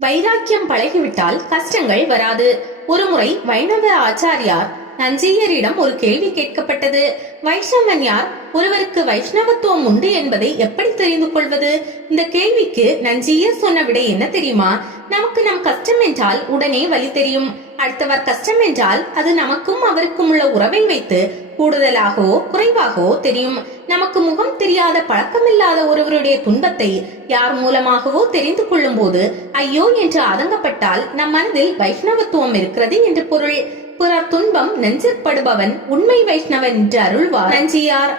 வைராக்கியம் பழகிவிட்டால் கஷ்டங்கள் வராது. ஒருமுறை வைணவ ஆச்சாரியார் நஞ்சீயரிடம் ஒரு கேள்வி கேட்கப்பட்டது. வைஷ்ணவன் யார் ஒருவருக்கு வைஷ்ணவத்துவம் உண்டு என்பதை எப்படி தெரிந்து கொள்வது? இந்த கேள்விக்கு நஞ்சீயர் சொன்ன விடை என்ன தெரியுமா? நமக்கு நம் கஷ்டம் என்றால் உடனே வழி தெரியும். அடுத்தவர் கஷ்டம் என்றால் அது நமக்கும் அவருக்கும் உள்ள உறவை வைத்து கூடுதலாகவோ குறைவாகவோ தெரியும். நமக்கு முகம் தெரியாத பழக்கமில்லாத ஒருவருடைய துன்பத்தை யார் மூலமாகவோ தெரிந்து கொள்ளும் போது ஐயோ என்று ஆதங்கப்பட்டால் நம் மனதில் வைஷ்ணவத்துவம் இருக்கிறது என்று பொருள். பிறர் துன்பம் நெஞ்சப்படுபவன் உண்மை வைஷ்ணவன் என்று அருள்வார். நஞ்சியார்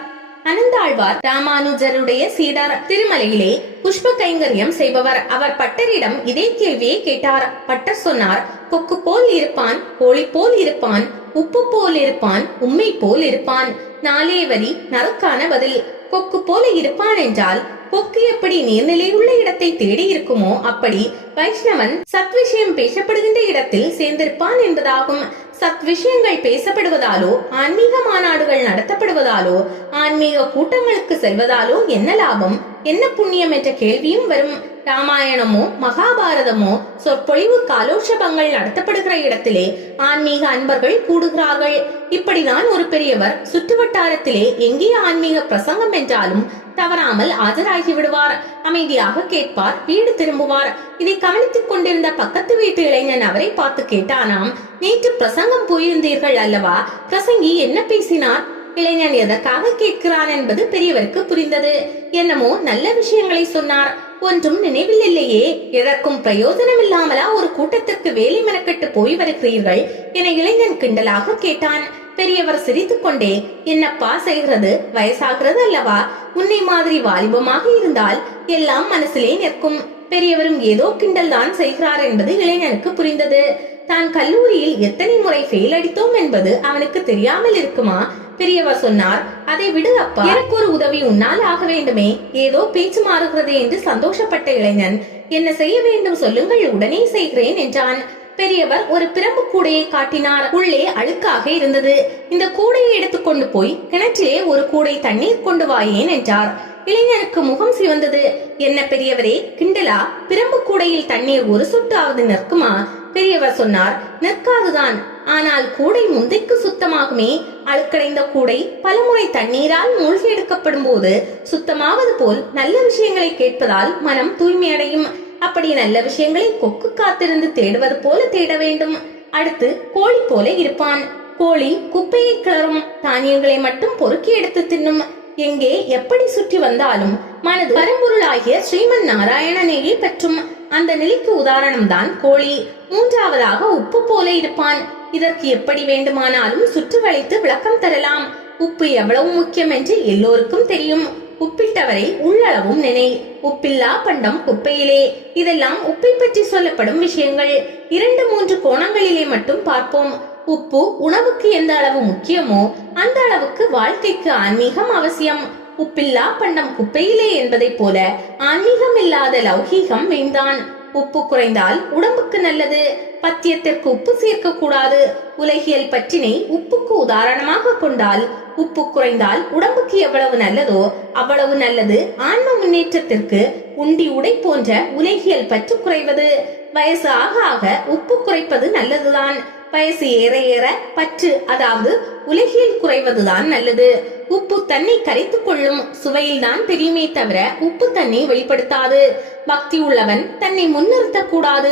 அனந்தாழ்வார் ராமானுஜருடைய சீடர் திருமலையிலே புஷ்ப கைங்கரியம் செய்பவர். அவர் பட்டரிடம் இதே கேள்வியை கேட்டார். பட்டர் சொன்னார் கொக்கு போல் இருப்பான் கோழி போல் இருப்பான் உப்பு போல் இருப்பான் உண்மை போல் இருப்பான். நாலே வரி நறுக்கான பதில். கொக்கு போல இருப்பான் என்றால் கொக்கு எப்படி நீர்நிலை உள்ள இடத்தை தேடி இருக்குமோ அப்படி வைஷ்ணவன் சத்விஷயம் பேசப்படுகின்ற இடத்தில் சேர்ந்திருப்பான் என்பதாகும். சத் விஷயங்கள் பேசப்படுவதாலோ ஆன்மீக மாநாடுகள் நடத்தப்படுவதாலோ ஆன்மீக கூட்டங்களுக்கு செல்வதாலோ என்ன லாபம்? என்ன புண்ணியம் என்ற கேள்வியும் வரும். ராமாயணமோ மகாபாரதமோ சொற்பொழிவு காலோஷபங்கள் நடத்தப்படுகிற இடத்திலே ஆன்மீக அன்பர்கள் கூடுகிறார்கள். இப்படிதான் ஒரு பெரியவர் சுற்று வட்டாரத்திலே எங்கே ஆன்மீக பிரசங்கம் என்றாலும் தவறாமல் ஆஜராகி விடுவார். அமைதியாக கேட்பார் வீடு திரும்புவார். இதை கவனித்துக் கொண்டிருந்த பக்கத்து வீட்டு இளைஞன் அவரை பார்த்து கேட்டானாம் நேற்று பிரசங்கம் போயிருந்தீர்கள் அல்லவா? பிரசங்கி என்ன பேசினார்? இளைஞன் எதற்காக கேட்கிறான் என்பது பெரியவருக்கு புரிந்தது. என்னமோ நல்ல விஷயங்களை சொன்னார். ஒன்றும் நினைவில் இல்லையே எதற்கும் பிரயோஜனம் இல்லாமலா ஒரு கூட்டத்திற்கு வேலை மெனக்கெட்டு போய் வருகிறீர்கள் என இளைஞன் கிண்டலாக கேட்டான். பெரியவர் சிரித்துக் கொண்டே என்னப்பா செய்கிறது? வயசாகிறது அல்லவா? உன்னை மாதிரி வாலிபமாக இருந்தால் எல்லாம் மனசிலே நிற்கும். பெரியவரும் ஏதோ கிண்டல் தான் செய்கிறார் என்பது இளைஞனுக்கு புரிந்தது. தான் கல்லூரியில் எத்தனை முறை ஃபெயில் அடித்தோம் என்பது அவனுக்கு தெரியாமல் இருக்குமா? பெரியவர் சொன்னார் அதை விடு அப்பா. எனக்கு ஒரு உதவி உன்னால் ஆக வேண்டுமே. ஏதோ பேச்சு மாறுகிறது என்று சந்தோஷப்பட்ட இளைஞன் என்ன செய்ய வேண்டும் சொல்லுங்கள் உடனே செய்கிறேன் என்றான். பெரியவர் ஒரு பிரம்பு கூடையை காட்டினார். உள்ளே அழுக்காக இருந்தது. இந்த கூடையை எடுத்துக்கொண்டு போய் கிணற்றிலே ஒரு கூடை தண்ணீர் கொண்டு வாயேன் என்றார். இளைஞனுக்கு முகம் சிவந்தது. என்ன பெரியவரே கிண்டலா? பிரம்பு கூடையில் தண்ணீர் ஒரு சொட்டாவது நிற்குமா? பெரியவர் சொன்னார். நிற்காதுதான். ஆனால் கூடை முந்தைக்கு சுத்தமாகுமே. அழுக்கடைந்த கூடை பலமுறை தண்ணீரால் மூழ்கி எடுக்கப்படும் போது சுத்தமாவது போல் நல்ல விஷயங்களை கேட்பதால் மனம் தூய்மையடையும். அப்படி நல்ல விஷயங்களை கொக்கு காத்திருந்து தேடுவது போல தேட வேண்டும். அடுத்து கோழி போல இருப்பான். கோழி குப்பையை கிளறும். தானியங்களை மட்டும் பொறுக்கி எடுத்து தின்னும். எங்கே எப்படி சுற்றி வந்தாலும் மனது பரம்பொருளாகிய ஸ்ரீமன் நாராயணனையே பற்றும். அந்த நிலைக்கு உதாரணம் தான் கோழி. மூன்றாவதாக உப்பு போல இருப்பான். இதற்கு எப்படி வேண்டுமானாலும் சுற்று வளைத்து விளக்கம் தரலாம். உப்பு எவ்வளவு முக்கியம் என்று எல்லோருக்கும் தெரியும். உப்பிட்டவரை உள்ளளவும் நினை. உப்பில்லா பண்டம் குப்பையிலே. இதெல்லாம் உப்பை பற்றி சொல்லப்படும் விஷயங்கள். இரண்டு மூன்று கோணங்களிலே மட்டும் பார்ப்போம். உப்பு உணவுக்கு எந்த அளவு முக்கியமோ அந்த அளவுக்கு வாழ்க்கைக்கு ஆன்மீகம் அவசியம். உப்பில்லா பண்டம் குப்பையிலே என்பதைப் போல ஆன்மீகம் இல்லாத லௌகீகம் வீண்தான் உப்பு குறைந்தால் உடம்புக்கு நல்லது. பத்தியத்திற்கு உப்பு சேர்க்கக்கூடாது. உலகியல் பற்றினை உப்புக்கு உதாரணமாக கொண்டால் உப்பு குறைந்தால் உடம்புக்கு எவ்வளவு நல்லதோ அவ்வளவு நல்லது. ஆன்ம முன்னேற்றத்திற்கு உண்டி உடை போன்ற உலகியல் பற்று குறைவது. வயசு ஆக ஆக உப்பு குறைப்பது நல்லதுதான். வயசு ஏற ஏற பற்று அதாவது உலகியல் குறைவதுதான் நல்லது. உப்பு தன்னை கரைத்துக் கொள்ளும் சுவையில் தான் தெரியுமே தவிர உப்பு தன்னை வெளிப்படுத்தாது. பக்தி உள்ளவன் தன்னை முன்னிறுத்த கூடாது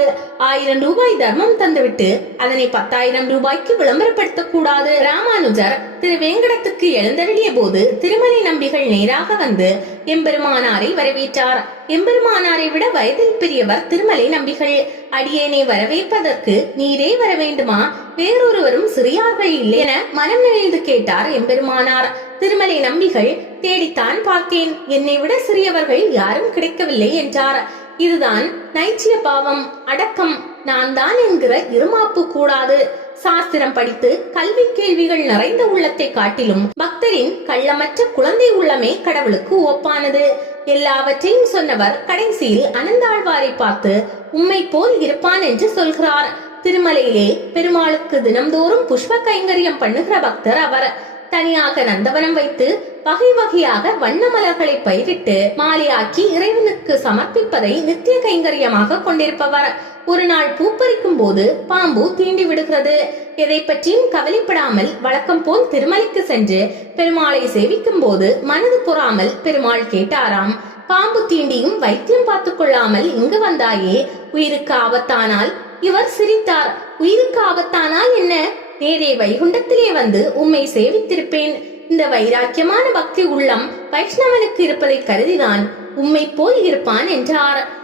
ஆயிரம் ரூபாய் தர்மம் தந்துவிட்டு அதனை பத்தாயிரம் ரூபாய்க்கு விளம்பரப்படுத்த கூடாது ராமானுஜர் திரு வேங்கடத்துக்கு எழுந்தருளிய போது திருமலை நம்பிகள் நேராக வந்து எம்பெருமானாரை வரவேற்றார். எம்பெருமானாரை விட வயதில் பெரியவர் திருமலை நம்பிகள். அடியேனை வரவேற்பதற்கு நீரே வர வேண்டுமா? வேறொருவரும் சிறியார்கள் இல்லை என மனம் நிறைந்து கேட்டார் எம்பெருமானார். திருமலை நம்பிகள் தேடித்தான் பார்த்தேன். என்னை விட சிறியவர்கள் யாரும் கிடைக்கவில்லை என்றார். இதுதான் நைச்சிய பாவம். அடக்கம். நான் தான் என்கிற இருமாப்பு கூடாது. சாஸ்திரம் படித்து கல்வி கேள்விகள் நிறைந்த உள்ளத்தை காட்டிலும் பக்தரின் கள்ளமற்ற குழந்தை உள்ளமே கடவுளுக்கு ஒப்பானது. எல்லாவற்றையும் சொன்னவர் கடைசியில் அனந்தாழ்வாரை பார்த்து உம்மை போல் இருப்பான் என்று சொல்கிறார். திருமலையிலே பெருமாளுக்கு தினம்தோறும் புஷ்ப கைங்கரியம் பண்ணுகிற பக்தர் அவர். தனியாக நந்தவனம் வைத்து வகை வகையாக வண்ண மலர்களை பயிரிட்டு மாலையாக்கி இறைவனுக்கு சமர்ப்பிப்பதை நித்திய கைங்கரியமாக கொண்டிருப்பவர். ஒரு நாள் பூப்பறிக்கும் போது பாம்பு தீண்டி விடுகிறது. எதை பற்றியும் கவலைப்படாமல் வழக்கம் போல் திருமலைக்கு சென்று பெருமாளை சேவிக்கும் போது மனது புறாமல் பெருமாள் கேட்டாராம் பாம்பு தீண்டியும் வைத்தியம் பார்த்துக் கொள்ளாமல் இங்கு வந்தாயே உயிருக்கு ஆபத்தானால்? இவர் சிரித்தார். உயிருக்கு ஆபத்தானால் என்ன? நேரே வைகுண்டத்திலே வந்து உம்மை சேவித்திருப்பேன். இந்த வைராக்கியமான பக்தி உள்ளம் வைஷ்ணவனுக்கு இருப்பதை கருதிதான் உம்மை போல் இருப்பான் என்றார்.